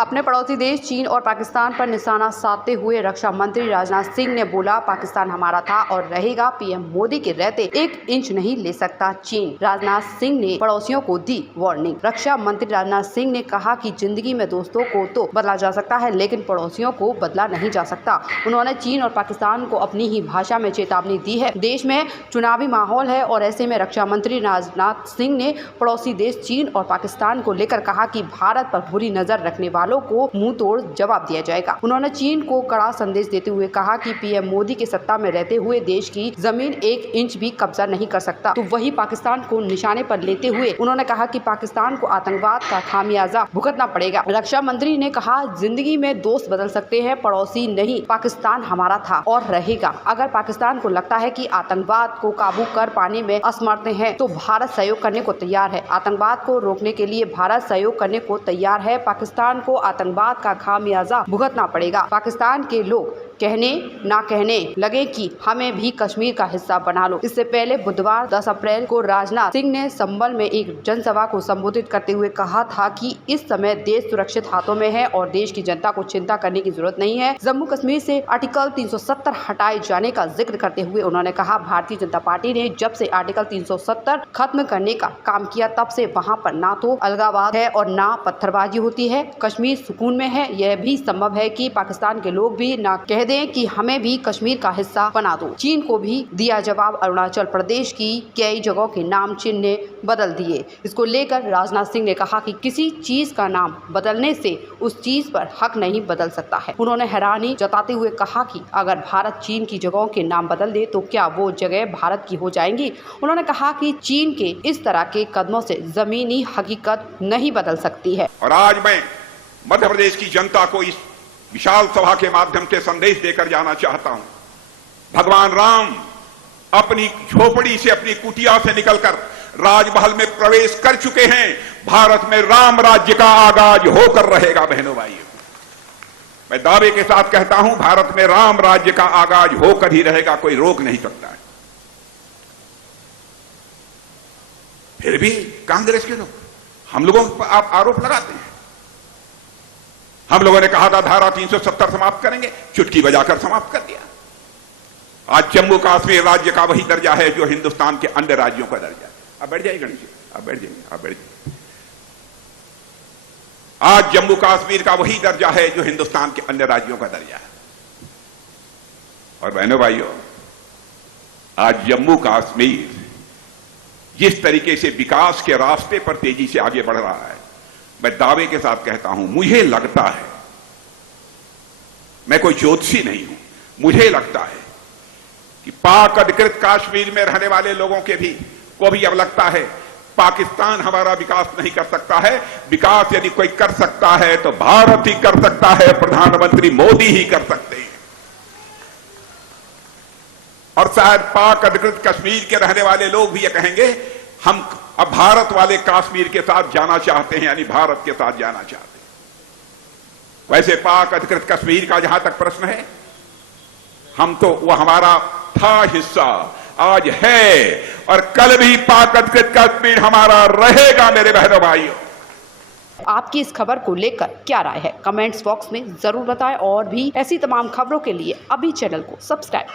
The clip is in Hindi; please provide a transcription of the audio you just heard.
अपने पड़ोसी देश चीन और पाकिस्तान पर निशाना साधते हुए रक्षा मंत्री राजनाथ सिंह ने बोला, पाकिस्तान हमारा था और रहेगा। पीएम मोदी के रहते 1 इंच नहीं ले सकता चीन। राजनाथ सिंह ने पड़ोसियों को दी वार्निंग। रक्षा मंत्री राजनाथ सिंह ने कहा कि जिंदगी में दोस्तों को तो बदला जा सकता है, लेकिन पड़ोसियों को बदला नहीं जा सकता। उन्होंने चीन और पाकिस्तान को अपनी ही भाषा में चेतावनी दी है। देश में चुनावी माहौल है और ऐसे में रक्षा मंत्री राजनाथ सिंह ने पड़ोसी देश चीन और पाकिस्तान को लेकर कहा कि भारत पर बुरी नजर रखने वालों को मुंह तोड़ जवाब दिया जाएगा। उन्होंने चीन को कड़ा संदेश देते हुए कहा कि पीएम मोदी के सत्ता में रहते हुए देश की जमीन 1 इंच भी कब्जा नहीं कर सकता। तो वही पाकिस्तान को निशाने पर लेते हुए उन्होंने कहा कि पाकिस्तान को आतंकवाद का खामियाजा भुगतना पड़ेगा। रक्षा मंत्री ने कहा, जिंदगी में दोस्त बदल सकते हैं, पड़ोसी नहीं। पाकिस्तान हमारा था और रहेगा। अगर पाकिस्तान को लगता है कि आतंकवाद को काबू कर पाने में असमर्थ है तो भारत सहयोग करने को तैयार है। आतंकवाद को रोकने के लिए भारत सहयोग करने को तैयार है। पाकिस्तान को आतंकवाद का खामियाजा भुगतना पड़ेगा। पाकिस्तान के लोग कहने ना कहने लगे कि हमें भी कश्मीर का हिस्सा बना लो। इससे पहले बुधवार 10 अप्रैल को राजनाथ सिंह ने संभल में एक जनसभा को संबोधित करते हुए कहा था कि इस समय देश सुरक्षित हाथों में है और देश की जनता को चिंता करने की जरूरत नहीं है। जम्मू कश्मीर से आर्टिकल 370 हटाए जाने का जिक्र करते हुए उन्होंने कहा, भारतीय जनता पार्टी ने जब से आर्टिकल 370 खत्म करने का काम किया तब से वहाँ पर ना तो अलगाववाद है और ना पत्थरबाजी होती है। कश्मीर सुकून में है। यह भी संभव है कि पाकिस्तान के लोग भी ना कह दें कि हमें भी कश्मीर का हिस्सा बना दो। चीन को भी दिया जवाब। अरुणाचल प्रदेश की कई जगहों के नाम चीन ने बदल दिए। इसको लेकर राजनाथ सिंह ने कहा कि किसी चीज का नाम बदलने से उस चीज पर हक नहीं बदल सकता है। उन्होंने हैरानी जताते हुए कहा कि अगर भारत चीन की जगहों के नाम बदल दे तो क्या वो जगह भारत की हो जाएंगी। उन्होंने कहा कि चीन के इस तरह के कदमों से जमीनी हकीकत नहीं बदल सकती है। और आज मैं मध्य प्रदेश की जनता को इस विशाल सभा के माध्यम से संदेश देकर जाना चाहता हूं। भगवान राम अपनी झोपड़ी से, अपनी कुटिया से निकलकर राजमहल में प्रवेश कर चुके हैं। भारत में राम राज्य का आगाज होकर रहेगा। बहनों भाइयों, मैं दावे के साथ कहता हूं, भारत में राम राज्य का आगाज होकर ही रहेगा। कोई रोक नहीं सकता है। फिर भी कांग्रेस के लोग हम लोगों पर आप आरोप लगाते हैं। हम लोगों ने कहा था धारा 370 समाप्त करेंगे, चुटकी बजाकर समाप्त कर दिया। आज जम्मू कश्मीर राज्य का वही दर्जा है जो हिंदुस्तान के अन्य राज्यों का दर्जा है। अब बैठ जाइए गणेश जी, अब बैठ जाइए, अब बैठ जाइए। आज जम्मू कश्मीर का वही दर्जा है जो हिंदुस्तान के अन्य राज्यों का दर्जा है। और बहनों भाइयों, आज जम्मू कश्मीर जिस तरीके से विकास के रास्ते पर तेजी से आगे बढ़ रहा है, मैं दावे के साथ कहता हूं, मुझे लगता है, मैं कोई ज्योतिषी नहीं हूं, मुझे लगता है कि पाक अधिकृत कश्मीर में रहने वाले लोगों को भी अब लगता है पाकिस्तान हमारा विकास नहीं कर सकता है। विकास यदि कोई कर सकता है तो भारत ही कर सकता है, प्रधानमंत्री मोदी ही कर सकते हैं। और शायद पाक अधिकृत कश्मीर के रहने वाले लोग भी ये कहेंगे, हम अब भारत वाले कश्मीर के साथ जाना चाहते हैं, यानी भारत के साथ जाना चाहते हैं। वैसे पाक अधिकृत कश्मीर का जहां तक प्रश्न है, हम तो वो हमारा था हिस्सा, आज है और कल भी पाक अधिकृत कश्मीर हमारा रहेगा। मेरे बहनों भाइयों, आपकी इस खबर को लेकर क्या राय है, कमेंट्स बॉक्स में जरूर बताएं और भी ऐसी तमाम खबरों के लिए अभी चैनल को सब्सक्राइब करें।